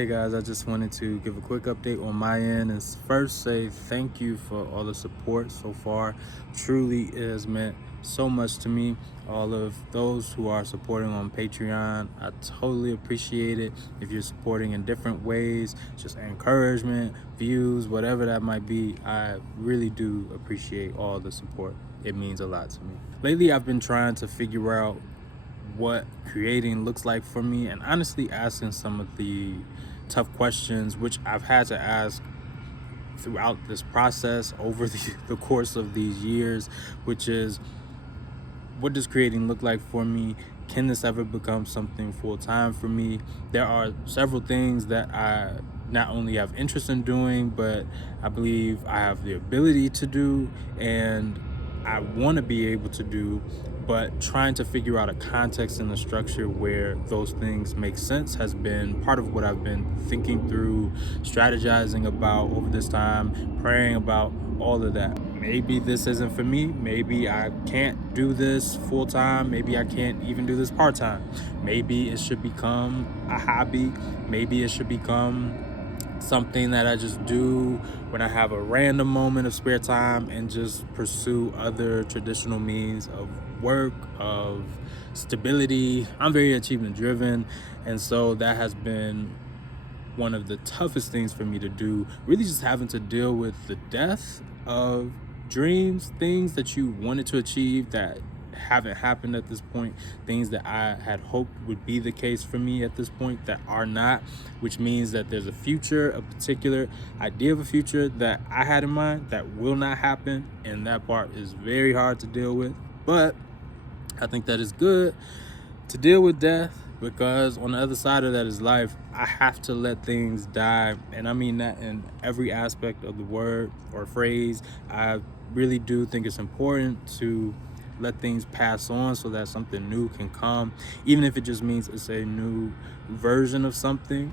Hey guys, I just wanted to give a quick update on my end and first say thank you for all the support so far. Truly, it has meant so much to me. All of those who are supporting on Patreon, I totally appreciate it. If you're supporting in different ways, just encouragement, views, whatever that might be, I really do appreciate all the support. It means a lot to me. Lately, I've been trying to figure out what creating looks like for me, and honestly asking some of the tough questions which I've had to ask throughout this process over the course of these years, which is, what does creating look like for me? Can this ever become something full-time for me? There are several things that I not only have interest in doing, but I believe I have the ability to do and I want to be able to do, but trying to figure out a context and a structure where those things make sense has been part of what I've been thinking through, strategizing about over this time, praying about all of that. Maybe this isn't for me. Maybe I can't do this full time. Maybe I can't even do this part time. Maybe it should become a hobby. Maybe it should become something that I just do when I have a random moment of spare time and just pursue other traditional means of work, of stability. I'm very achievement driven, and so that has been one of the toughest things for me to do, really just having to deal with the death of dreams, things that you wanted to achieve that haven't happened at this point, things that I had hoped would be the case for me at this point that are not, which means that there's a future, a particular idea of a future that I had in mind that will not happen, and that part is very hard to deal with. But I think that is good to deal with death, because on the other side of that is life. I have to let things die, and I mean that in every aspect of the word or phrase. I really do think it's important to let things pass on so that something new can come, even if it just means it's a new version of something.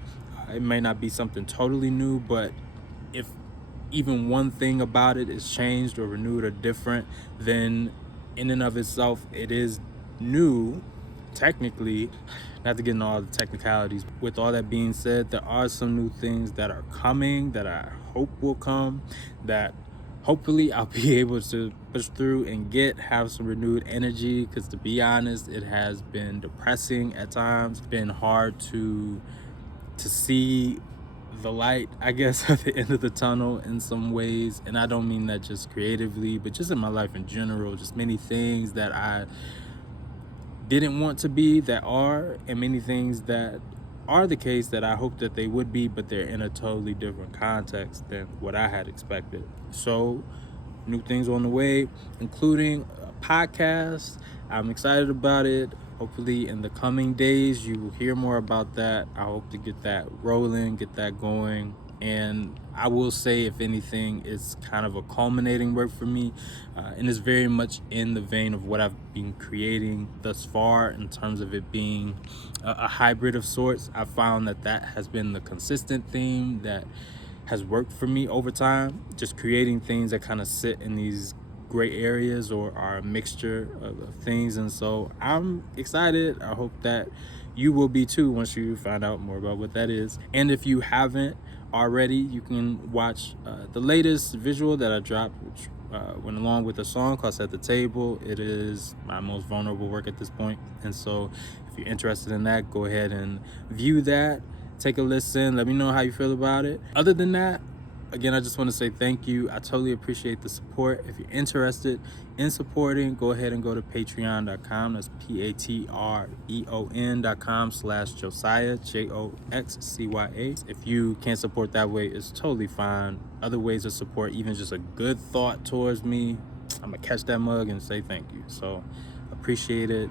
It may not be something totally new, but if even one thing about it is changed or renewed or different, then in and of itself it is new. Technically, not to get into all the technicalities. With all that being said, there are some new things that are coming that I hope will come, that hopefully I'll be able to push through and have some renewed energy, because to be honest, it has been depressing at times. It's been hard to see the light, I guess, at the end of the tunnel in some ways. And I don't mean that just creatively, but just in my life in general. Just many things that I didn't want to be that are, and many things that are the case that I hope that they would be, but they're in a totally different context than what I had expected. So new things on the way, including a podcast. I'm excited about it. Hopefully in the coming days you will hear more about that. I hope to get that rolling, get that going. And I will say, if anything, it's kind of a culminating work for me, and it's very much in the vein of what I've been creating thus far, in terms of it being a hybrid of sorts. I found that has been the consistent theme that has worked for me over time, just creating things that kind of sit in these gray areas or are a mixture of things. And so I'm excited. I hope that you will be too once you find out more about what that is. And if you haven't already, you can watch the latest visual that I dropped, which went along with a song called Set the Table. It is my most vulnerable work at this point, and so if you're interested in that, go ahead and view that, take a listen, let me know how you feel about it. Other than that, again, I just want to say thank you. I totally appreciate the support. If you're interested in supporting, go ahead and go to patreon.com. That's patreon.com/Joxcya, Joxcya. If you can't support that way, it's totally fine. Other ways of support, even just a good thought towards me, I'm gonna catch that mug and say thank you. So appreciate it.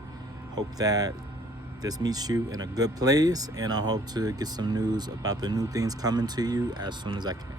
Hope that this meets you in a good place, and I hope to get some news about the new things coming to you as soon as I can.